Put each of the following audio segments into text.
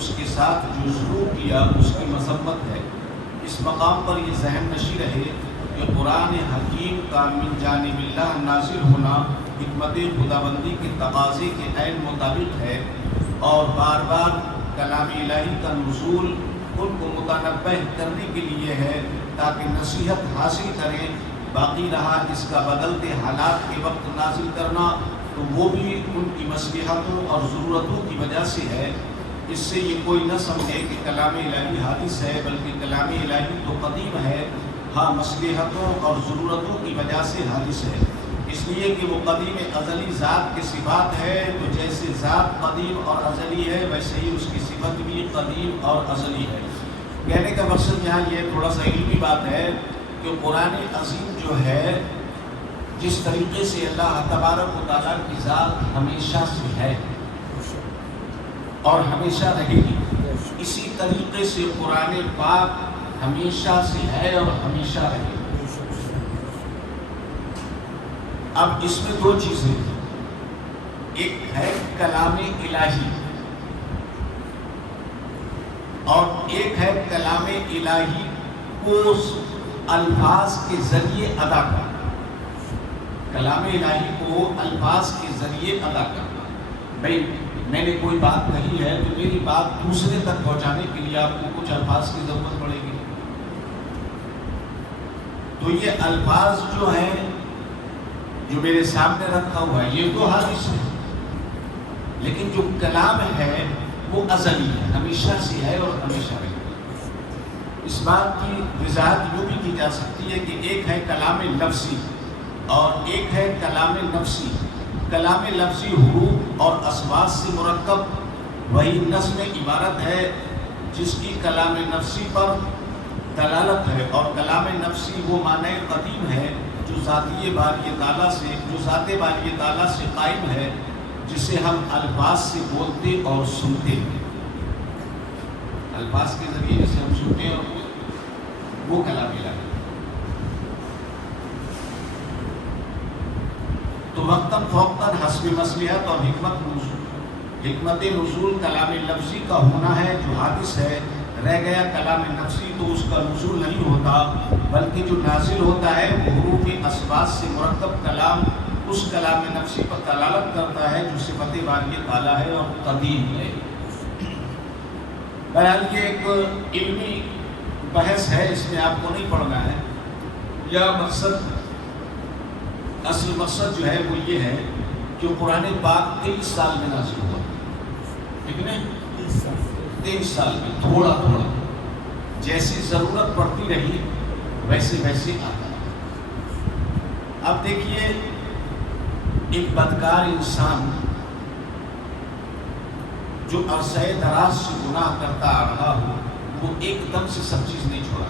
اس کے ساتھ جو ظلم کیا اس کی مذمت ہے۔ اس مقام پر یہ ذہن نشی رہے کہ قرآن حکیم کا من جانب اللہ نازل ہونا حکمت خداوندی کے تقاضے کے عین مطابق ہے، اور بار بار کلام الہی کا نزول ان کو متنبہ کرنے کے لیے ہے تاکہ نصیحت حاصل کریں۔ باقی رہا اس کا بدلتے حالات کے وقت نازل کرنا، تو وہ بھی ان کی مصلحتوں اور ضرورتوں کی وجہ سے ہے۔ اس سے یہ کوئی نہ سمجھے کہ کلام الہی حادث ہے، بلکہ کلام الہی تو قدیم ہے، ہاں مصلحتوں اور ضرورتوں کی وجہ سے حادث ہے، اس لیے کہ وہ قدیم ازلی ذات کی صفات ہے۔ تو جیسے ذات قدیم اور ازلی ہے، ویسے ہی اس کی صفت بھی قدیم اور ازلی ہے۔ کہنے کا مقصد یہاں یہ تھوڑا سا علمی بات ہے کہ قرآن عظیم جو ہے، جس طریقے سے اللہ تبارک و تعالیٰ کی ذات ہمیشہ سے ہے اور ہمیشہ رہے گی، اسی طریقے سے قرآن پاک ہمیشہ سے ہے اور ہمیشہ رہے گی۔ اب اس میں دو چیزیں، ایک ہے کلام الہی اور ایک ہے کلام الہی کو الفاظ کے ذریعے ادا کرنا۔ کلام الہی کو الفاظ کے ذریعے ادا کرنا، بھائی میں نے کوئی بات کہی ہے تو میری بات دوسرے تک پہنچانے کے لیے آپ کو کچھ الفاظ کی ضرورت پڑے گی، تو یہ الفاظ جو ہیں جو میرے سامنے رکھا ہوا ہے یہ تو حادث ہے، لیکن جو کلام ہے وہ ازلی ہے، ہمیشہ سے ہے اور ہمیشہ رہے گا۔ اس بات کی وضاحت یوں بھی کی جا سکتی ہے کہ ایک ہے کلام لفظی اور ایک ہے کلام نفسی۔ کلام لفظی حروف اور اصوات سے مرکب وہی نظم عبارت ہے جس کی کلام نفسی پر دلالت ہے، اور کلام نفسی وہ معنی قدیم ہے جو ذاتی باری تعالیٰ سے قائم ہے، جسے ہم الفاظ سے بولتے اور سنتے ہیں، الفاظ کے ذریعے جسے ہم سنتے ہیں اور وہ کلام الہی۔ تو وقتاً فوقتاً حسب مصلحت اور حکمت نزول کلام لفظی کا ہونا ہے جو حادث ہے۔ رہ گیا کلام نفسی تو اس کا نزول نہیں ہوتا، بلکہ جو نازل ہوتا ہے وہ حروف اصوات سے مرکب کلام اس کلام نفسی پر دلالت کرتا ہے جو صفت باری تعالیٰ ہے اور قدیم ہے۔ بہرحال یہ ایک علمی بحث ہے، اس میں آپ کو نہیں پڑھنا ہے، یا اصل مقصد جو ہے وہ یہ ہے کہ قرآن پاک 23 سال میں نازل ہوا، ٹھیک ہے، 23 سال میں تھوڑا تھوڑا جیسی ضرورت پڑتی رہی ویسے ویسے آتا۔ اب دیکھیے ایک بدکار انسان جو عرصہ دراز سے گناہ کرتا آ رہا ہو، وہ ایک دم سے سب چیز نہیں چھوڑا،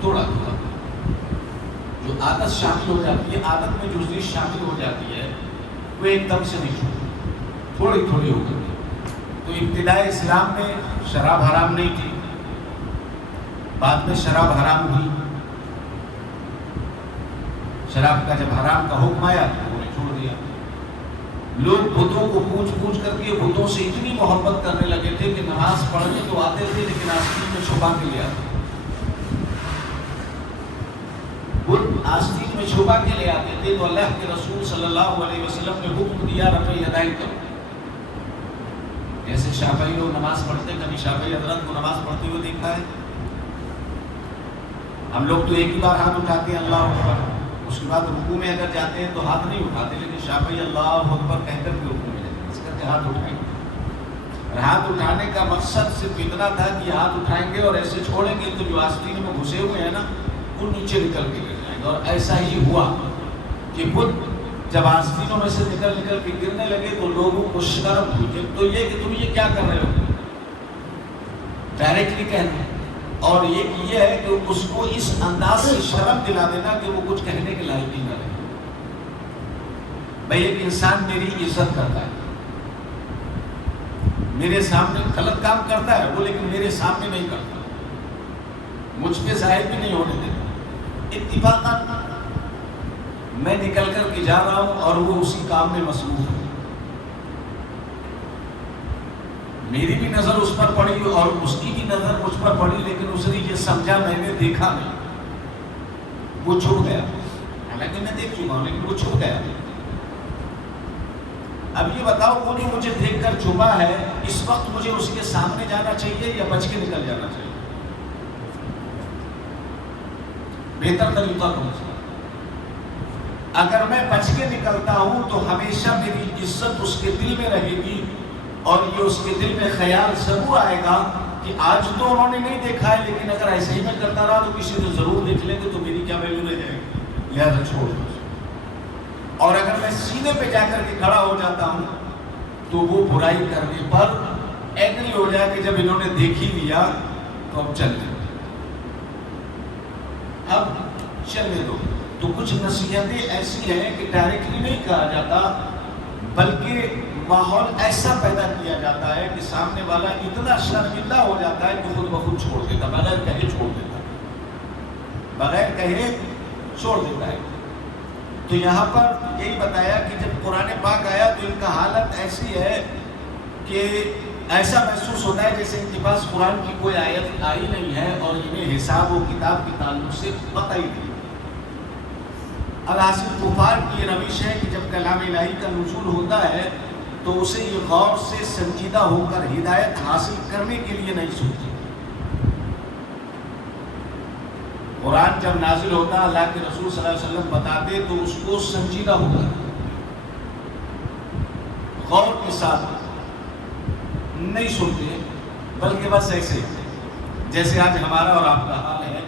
تھوڑا تھوڑا جو عادت شامل ہو جاتی ہے، عادت میں جو چیز شامل ہو جاتی ہے وہ ایک دم سے نہیں چھوڑتی، تھوڑی تھوڑی ہو کر۔ تو ابتدائی اسلام میں شراب حرام نہیں تھی، بعد میں شراب حرام ہوئی، شراب کا جب حرام کا حکم آیا تو انہوں نے چھوڑ دیا۔ لوگ بتوں کو پوچھ پوچھ کر کے بتوں سے اتنی محبت کرنے لگے تھے کہ نماز پڑھنے تو آتے تھے لیکن آستین میں چھپا کے لے آتے، بت آستین میں چھپا کے لے آتے تھے، تو اللہ کے رسول صلی اللہ علیہ وسلم نے حکم دیا رفع یدین کرو۔ جیسے شافعی لوگ نماز پڑھتے، کبھی شافعی حضرت کو نماز پڑھتے ہوئے دیکھا ہے؟ ہم لوگ تو ایک ہی بار ہاتھ اٹھاتے ہیں اللہ اکبر، اس کے بعد رکوع میں اگر جاتے ہیں تو ہاتھ نہیں اٹھاتے، لیکن شافعی اللہ اکبر کہہ کر کے رکوع میں جاتے ہیں، اس کر کے ہاتھ اٹھائیں گے۔ ہاتھ اٹھانے کا مقصد صرف اتنا تھا کہ ہاتھ اٹھائیں گے اور ایسے چھوڑیں گے تو جو آستین میں گھسے ہوئے ہیں نا وہ نیچے نکل کے گر جائیں گے، اور ایسا ہی ہوا کہ بت جب آستینوں میں سے نکل نکل کے گرنے لگے تو لوگوں کو شرم ہوئی، تو یہ کہ تم یہ کیا کر رہے ہو، ڈائریکٹلی کہنا، اور ایک یہ ہے کہ اس کو اس انداز سے شرم دلا دینا کہ وہ کچھ کہنے کے لائق ہی نہ رہے۔ بھائی ایک انسان میری عزت کرتا ہے، میرے سامنے غلط کام کرتا ہے وہ، لیکن میرے سامنے نہیں کرتا، مجھ پہ ظاہر بھی نہیں ہونے دیتا، اتفاقاً میں نکل کر کے جا رہا ہوں اور وہ اسی کام میں مصروف ہے۔ میری بھی نظر اس پر پڑی اور اس کی بھی نظر مجھ پر پڑی، لیکن اس نے یہ سمجھا میں نے دیکھا نہیں، وہ چھپ گیا، حالانکہ میں دیکھ چکا ہوں لیکن وہ چھپ گیا۔ اب یہ بتاؤ، وہ جو مجھے دیکھ کر چھپا ہے، اس وقت مجھے اس کے سامنے جانا چاہیے یا بچ کے نکل جانا چاہیے؟ بہتر طریقہ کون سا؟ اگر میں بچ کے نکلتا ہوں تو ہمیشہ میری عزت اس کے دل میں رہے گی، اور یہ اس کے دل میں خیال ضرور آئے گا کہ آج تو انہوں نے نہیں دیکھا ہے، لیکن اگر ایسے ہی میں کرتا رہا تو کسی تو ضرور دیکھ لیں گے، تو میری کیا ویلیو رہ جائے گی، لہذا چھوڑ دو۔ اور اگر میں سینے پہ جا کر کے کھڑا ہو جاتا ہوں تو وہ برائی کرنے پر ایگری ہو جائے کہ جب انہوں نے دیکھ ہی لیا تو اب چلنے دو، اب چلنے دو۔ تو کچھ نصیحتیں ایسی ہیں کہ ڈائریکٹلی نہیں کہا جاتا، بلکہ ماحول ایسا پیدا کیا جاتا ہے کہ سامنے والا اتنا شرمندہ ہو جاتا ہے کہ خود بخود چھوڑ دیتا، بغیر کہے چھوڑ دیتا، بغیر کہے چھوڑ دیتا ہے۔ تو یہاں پر یہی بتایا کہ جب قرآن پاک آیا تو ان کا حالت ایسی ہے کہ ایسا محسوس ہوتا ہے جیسے ان کے پاس قرآن کی کوئی آیت آئی نہیں ہے اور انہیں حساب و کتاب کے تعلق سے پتہ ہی نہیں۔ الحاصل کفار کی یہ روش ہے کہ جب کلام الہی کا نزول ہوتا ہے تو اسے یہ غور سے سنجیدہ ہو کر ہدایت حاصل کرنے کے لیے نہیں سنتے۔ قرآن جب نازل ہوتا اللہ کے رسول صلی اللہ علیہ وسلم بتاتے تو اس کو سنجیدہ ہوتا، غور کے ساتھ نہیں سنتے، بلکہ بس ایسے جیسے آج ہمارا اور آپ کا حال ہے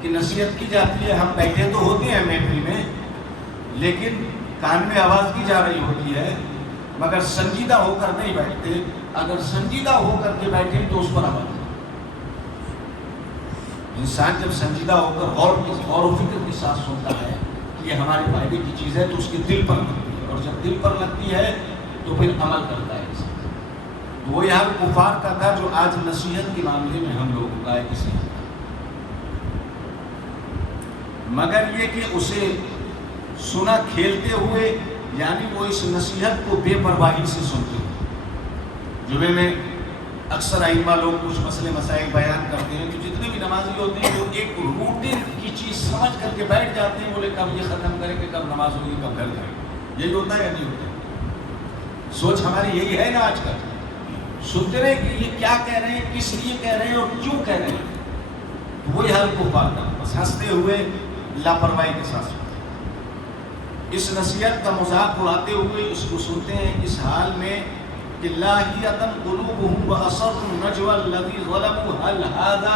کہ نصیحت کی جاتی ہے، ہم بیٹھے تو ہوتے ہیں محفل میں، لیکن کان میں آواز کی جا رہی ہوتی ہے، مگر سنجیدہ ہو کر نہیں بیٹھتے۔ اگر سنجیدہ ہو کر کے بیٹھیں تو اس پر عمل کریں۔ انسان جب سنجیدہ ہو کر غور و فکر کے ساتھ سنتا ہے کہ یہ ہمارے فائدے کی چیز ہے تو اس کے دل پر لگتی ہے، اور جب دل پر لگتی ہے تو پھر عمل کرتا ہے انسان۔ تو وہ یہاں کفار کا تھا جو آج نصیحت کے معاملے میں ہم لوگوں کا ہے کسی، مگر یہ کہ اسے سنا کھیلتے ہوئے، یعنی وہ اس نصیحت کو بے پرواہی سے سنتے ہیں۔ جمعے میں اکثر ائمہ لوگ کچھ مسئلے مسائل بیان کرتے ہیں، تو جتنے بھی نمازی ہوتے ہیں وہ ایک روٹین کی چیز سمجھ کر کے بیٹھ جاتے ہیں، بولے کب یہ ختم کریں گے، کب نماز ہوگی، کب گھر جائیں گے۔ یہی ہوتا ہے یا نہیں ہوتا؟ سوچ ہماری یہی ہے نا آج کل، سنتے رہے کہ یہ کیا کہہ رہے ہیں، کس لیے کہہ رہے ہیں اور کیوں کہہ رہے ہیں۔ وہی حال کو پار کر بس ہنستے ہوئے لاپرواہی کے ساتھ سنتے ہیں، اس نصیحت کا مذاق اڑاتے ہوئے اس کو سنتے ہیں، اس حال میں کہ لاہیۃً قلوبہم واسروا النجوى الذی ظلموا هل هذا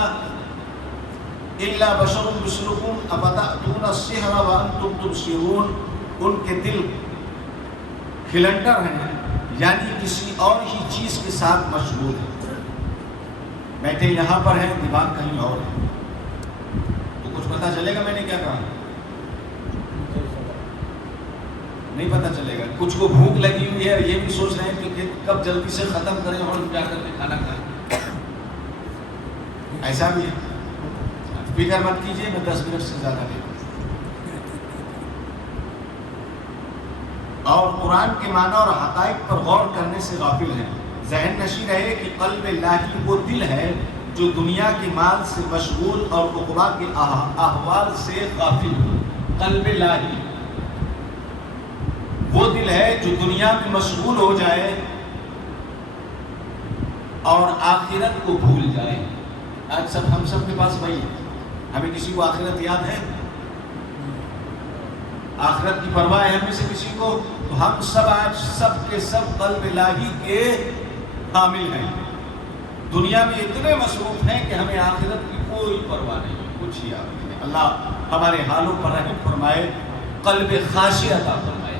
الا بشر مثلکم افتأتون السحر وانتم تبصرون۔ ان کے دل کھلنڈر ہیں، یعنی کسی اور ہی چیز کے ساتھ مشغول ہیں، بیٹھے یہاں پر ہیں، دماغ کہیں اور ہے۔ تو کچھ پتہ چلے گا میں نے کیا کہا؟ نہیں پتہ چلے گا۔ کچھ کو بھوک لگی ہوئی ہے اور یہ بھی سوچ رہے ہیں کہ کب جلدی سے ختم کریں اور جا کر کے کھانا کھائیں، ایسا بھی ہے۔ فکر مت کیجیے، میں 10 منٹ سے زیادہ نہیں۔ اور قرآن کے معنی اور حقائق پر غور کرنے سے غافل ہیں۔ ذہن نشین رہے کہ قلب الہی وہ دل ہے جو دنیا کے مال سے مشغول اور عقبا کے احوال سے غافل ہو۔ قلب الہی وہ دل ہے جو دنیا میں مشغول ہو جائے اور آخرت کو بھول جائے۔ آج ہم سب کے پاس وہی ہے، ہمیں کسی کو آخرت یاد ہے؟ آخرت کی پرواہ ہے ہم میں سے کسی کو؟ تو ہم سب آج سب کے سب قلب الہی کے حامل ہیں، دنیا میں اتنے مصروف ہیں کہ ہمیں آخرت کی کوئی پرواہ نہیں، کچھ یاد نہیں۔ اللہ ہمارے حالوں پر رحم فرمائے، قلب خاشع عطا فرمائے۔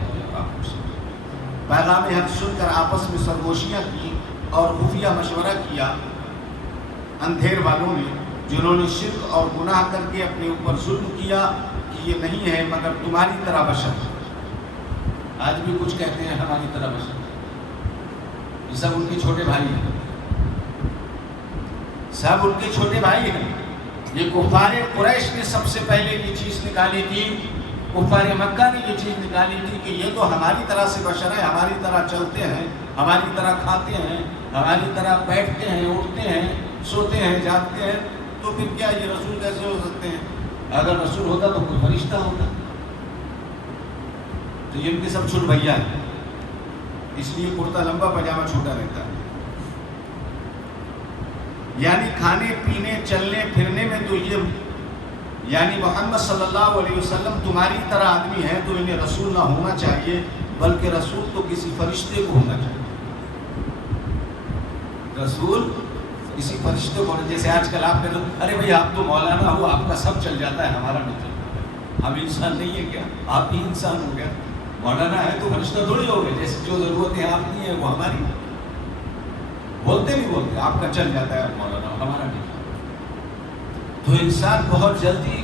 پیغام حق سن کر آپس میں سرگوشیاں کی اور خفیہ مشورہ کیا اندھیر والوں نے، جنہوں نے شرک اور گناہ کر کے اپنے اوپر ظلم کیا کہ یہ نہیں ہے مگر تمہاری طرح بشر۔ آج بھی کچھ کہتے ہیں ہماری طرح بشر، یہ سب ان کے چھوٹے بھائی ہیں، سب ان کے چھوٹے بھائی ہیں۔ یہ کفار قریش نے سب سے پہلے یہ چیز نکالی تھی، کفار مکہ نے یہ چیز نکالی تھی کہ یہ تو ہماری طرح سے بشر ہے، ہماری طرح چلتے ہیں، ہماری طرح کھاتے ہیں، ہماری طرح بیٹھتے ہیں، اٹھتے ہیں، سوتے ہیں، جاگتے ہیں، تو پھر کیا یہ رسول کیسے ہو سکتے ہیں؟ اگر رسول ہوتا تو کوئی فرشتہ ہوتا. تو یہ ان کے سب چھٹ بھیا ہے، اس لیے کرتا لمبا پاجامہ چھوٹا رہتا ہے. یعنی کھانے پینے چلنے پھرنے میں تو یہ یعنی محمد صلی اللہ علیہ وسلم تمہاری طرح آدمی ہے تو انہیں رسول نہ ہونا چاہیے، بلکہ رسول تو کسی فرشتے کو ہونا چاہیے. رسول کسی فرشتے کو ہونا. جیسے آج کل آپ کہتے ہیں ارے بھائی آپ تو مولانا ہو، آپ کا سب چل جاتا ہے، ہمارا نہیں چلتا. ہم انسان نہیں ہے کیا؟ آپ بھی انسان ہو گیا. مولانا ہے تو فرشتہ تھوڑی ہو گئے. جیسے جو ضرورتیں آپ کی ہیں وہ ہماری بولتے نہیں بولتے، آپ کا چل جاتا ہے مولانا، ہمارا نہیں. تو انسان بہت جلدی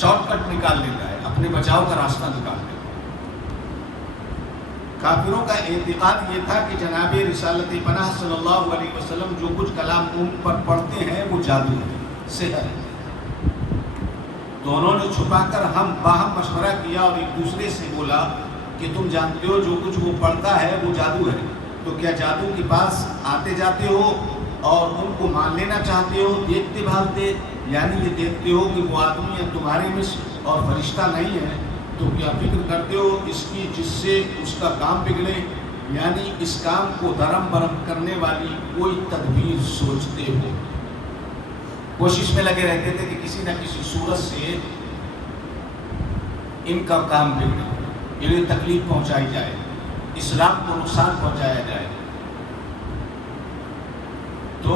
شارٹ کٹ نکال لیتا ہے، اپنے بچاؤ کا راستہ نکال لیتا ہے. کافروں کا اعتقاد یہ تھا کہ جناب رسالت پناہ صلی اللہ علیہ وسلم جو کچھ کلام ان پر پڑھتے ہیں وہ جادو ہے، سحر ہے. تو انہوں نے چھپا کر ہم باہم مشورہ کیا اور ایک دوسرے سے بولا کہ تم جانتے ہو جو کچھ وہ پڑھتا ہے وہ جادو ہے، تو کیا جادو کے پاس آتے جاتے ہو اور ان کو مان لینا چاہتے ہو دیکھتے بھالتے؟ یعنی یہ دیکھتے ہو کہ وہ آدمی ہے تمہارے مثل اور فرشتہ نہیں ہے، تو کیا فکر کرتے ہو اس کی جس سے اس کا کام بگڑے؟ یعنی اس کام کو درم برم کرنے والی کوئی تدبیر سوچتے ہو. کوشش میں لگے رہتے تھے کہ کسی نہ کسی صورت سے ان کا کام بگڑے، انہیں تکلیف پہنچائی جائے، اسلام کو نقصان پہنچایا جائے. تو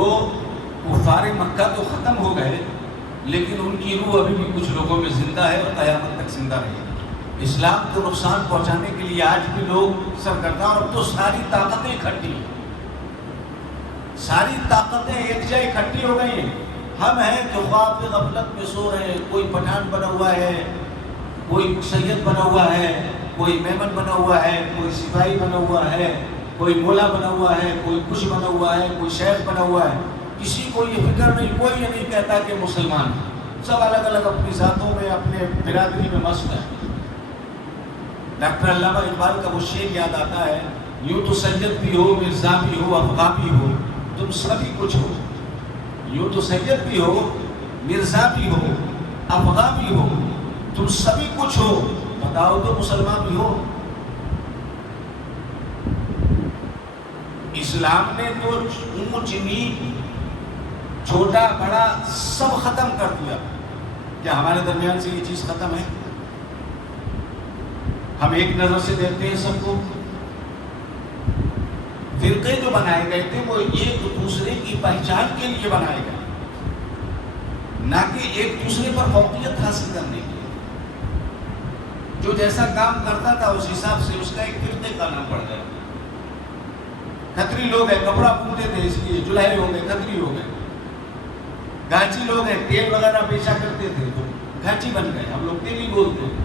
کفار مکہ تو ختم ہو گئے، لیکن ان کی روح ابھی بھی کچھ لوگوں میں زندہ ہے اور قیامت تک زندہ رہے گی. اسلام کو نقصان پہنچانے کے لیے آج بھی لوگ سرگرداں، اور اب تو ساری طاقتیں اکٹھی ہیں، ساری طاقتیں ایک جگہ اکٹھی ہو گئی ہیں. ہم ہیں جو خواب غفلت میں سو رہے ہیں. کوئی پٹھان بنا ہوا ہے، کوئی سید بنا ہوا ہے، کوئی میمن بنا ہوا ہے، کوئی سپاہی بنا ہوا ہے، کوئی مولا بنا ہوا ہے، کوئی کچھ بنا ہوا ہے، کوئی شیخ بنا ہوا ہے. کسی کو یہ فکر نہیں، کوئی یہ نہیں کہتا کہ مسلمان ہیں. سب الگ الگ اپنی ذاتوں میں، اپنے برادری میں مست ہیں. ڈاکٹر علامہ اقبال کا وہ شعر یاد آتا ہے، یوں تو سید بھی ہو، مرزا بھی ہو، افغاں بھی ہو، تم سبھی کچھ ہو. یوں تو سید بھی ہو، مرزا بھی ہو، افغاں بھی ہو، تم سبھی کچھ ہو، بتاؤ تو مسلمان بھی ہو. اسلام نے تو اونچ نیچ، چھوٹا بڑا سب ختم کر دیا. کیا ہمارے درمیان سے یہ چیز ختم ہے؟ ہم ایک نظر سے دیکھتے ہیں سب کو. فرقے جو بنائے گئے تھے وہ ایک دوسرے کی پہچان کے لیے بنائے گئے، نہ کہ ایک دوسرے پر فوقیت حاصل کرنے کے لیے. جو جیسا کام کرتا تھا اس حساب سے اس کا ایک فرقے کا نام پڑ گیا. کھتری لوگ ہیں، کپڑا بنتے تھے اس لیے جلہے ہو گئے، کھتری ہو گئے. گاچی لوگ ہیں، تیل وغیرہ بیچا کرتے تھے تو گاچی بن گئے. ہم لوگ تیل ہی بولتے ہیں.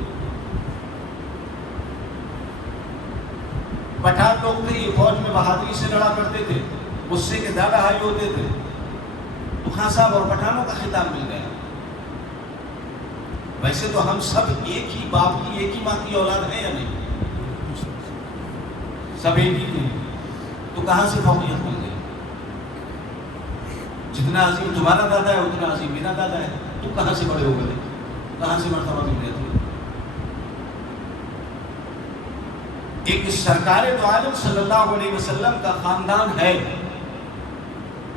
پٹھان لوگ تھے، یہ فوج میں بہادری سے لڑا کرتے تھے، غصے کے زیادہ ہائی ہوتے تھے، تو خان صاحب اور پٹھانوں کا خطاب مل گیا. ویسے تو ہم سب ایک ہی باپ کی، ایک ہی ماں کی اولاد ہیں یا نہیں؟ سب ایک ہی ہیں، تو کہاں سے فوقیت مل گئی؟ جتنا عظیم تمہارا دادا ہے اتنا عظیم میرا دادا ہے. تو کہاں سے بڑے ہو گئے؟ کہاں سے مرتبہ مل گیا تمہیں؟ ایک سرکار دو عالم صلی اللہ علیہ وسلم کا خاندان ہے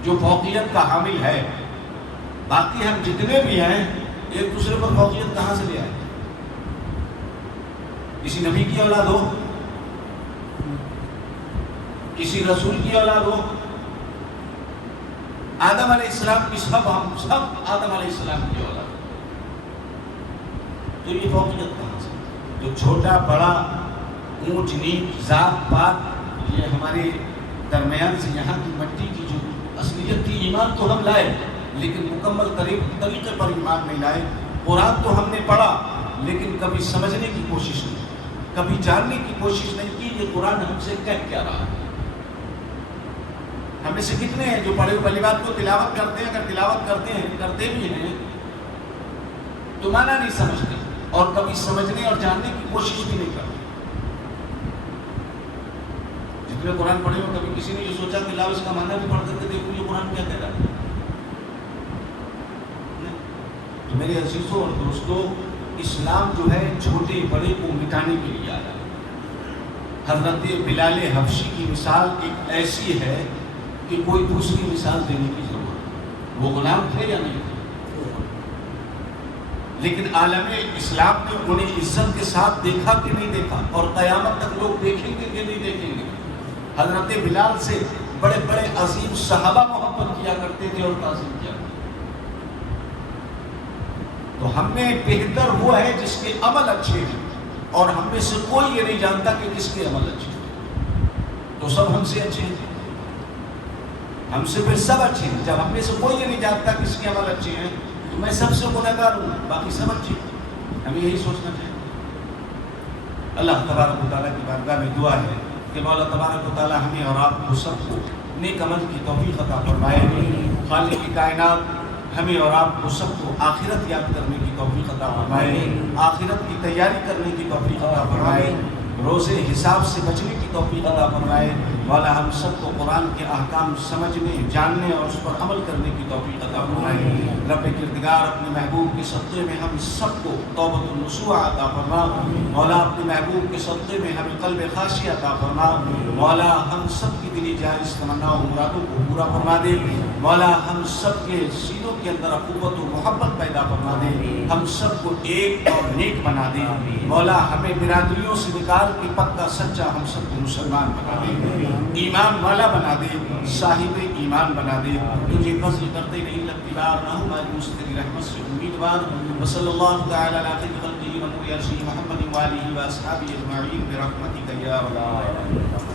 جو فوقیت کا حامل ہے. باقی ہم جتنے بھی ہیں ایک دوسرے پر فوقیت کہاں سے لے آئے؟ کسی نبی کی اولاد ہو، کسی رسول کی اولاد ہو، آدم علیہ السلام کی ہم سب آدم علیہ السلام کی اولاد. تو یہ فوقیت کہاں سے؟ جو چھوٹا بڑا، اونچ نیچ، ذات پات، یہ ہمارے درمیان سے یہاں کی مٹی کی جو اصلیت تھی. ایمان تو ہم لائے لیکن مکمل طریقے پر ایمان نہیں لائے. قرآن تو ہم نے پڑھا لیکن کبھی سمجھنے کی کوشش نہیں، کبھی جاننے کی کوشش نہیں کی یہ قرآن ہم سے کہہ کیا رہا ہے. ہم میں سے کتنے ہیں جو پڑھے ہوئے بات کو تلاوت کرتے ہیں؟ اگر تلاوت کرتے ہیں، کرتے بھی ہیں، تو معنی نہیں سمجھتے اور کبھی سمجھنے اور جاننے کی کوشش بھی نہیں کرتے. جتنے قرآن پڑھے ہو کبھی کسی نے یہ سوچا کہ لاؤ اس کا معنی بھی پڑھ کر کے دیکھوں یہ قرآن کیا کہہ رہا ہے؟ تو میرے عزیزوں اور دوستوں، اسلام جو ہے چھوٹے بڑے کو مٹانے کے لیے آیا ہے۔ حضرت بلال حبشی کی مثال ایک ایسی ہے کہ کوئی دوسری مثال دینے کی ضرورت نہیں۔ وہ غلام تھے یا نہیں تھے، لیکن عالم اسلام نے انہیں عزت کے ساتھ دیکھا کہ نہیں دیکھا، اور قیامت تک لوگ دیکھیں گے کہ نہیں دیکھیں گے۔ حضرت بلال سے بڑے بڑے عظیم صحابہ محبت کیا کرتے تھے اور تعظیم کیا کرتے تھے۔ تو ہم میں بہتر وہ ہے جس کے عمل اچھے ہیں، اور ہم میں سے کوئی یہ نہیں جانتا کہ کس کے عمل اچھے ہیں۔ تو سب ہم سے اچھے ہیں، ہم سے پھر سب اچھے ہیں۔ جب ہم میں سے کوئی یہ نہیں جانتا کس کے عمل اچھے ہیں تو میں سب سے گنہگار ہوں، باقی سب اچھے ہیں۔ ہمیں یہی سوچنا چاہیے۔ اللہ تبارک و تعالیٰ کی بارگاہ میں دعا ہے کہ مولا تبارک و تعالیٰ ہمیں اور آپ کو سب کو نیک عمل کی توفیق عطا فرمائے۔ خالق کائنات ہمیں اور آپ کو سب کو آخرت یاد کرنے کی توفیق عطا فرمائے، آخرت کی تیاری کرنے کی توفیق عطا فرمائے، روز حساب سے بچنے کی توفیق عطا فرمائے۔ مولا ہم سب کو قرآن کے احکام سمجھنے، جاننے اور اس پر عمل کرنے کی توفیق عطا فرمائے۔ رب کردگار اپنے محبوب کے صدقے میں ہم سب کو توبۃ النصوح عطا فرما۔ مولا اپنے محبوب کے صدقے میں ہمیں قلب خاشع عطا فرما۔ مولا ہم سب کی دلی جائز تمنا و مرادوں کو پورا فرما دے۔ مولا ہم سب کے سینوں کے اندر اخوت و محبت پیدا فرما دے، ہم سب کو ایک اور نیک بنا دے۔ مولا ہمیں برادریوں سے نکال کے پکا سچا ہم سب کو مسلمان بنا دے، ایمان والا بنا دے، صاحب ایمان بنا دے۔ تجھے فضل کرتے نہیں لگتی بار نہ ہماری مستری رحمت سے امیدوار۔ وصلی اللہ تعالی علی خیر خلقہ ونور عرشہ محمد و آلہ و اصحابہ اجمعین برحمتک یا رب العالمین۔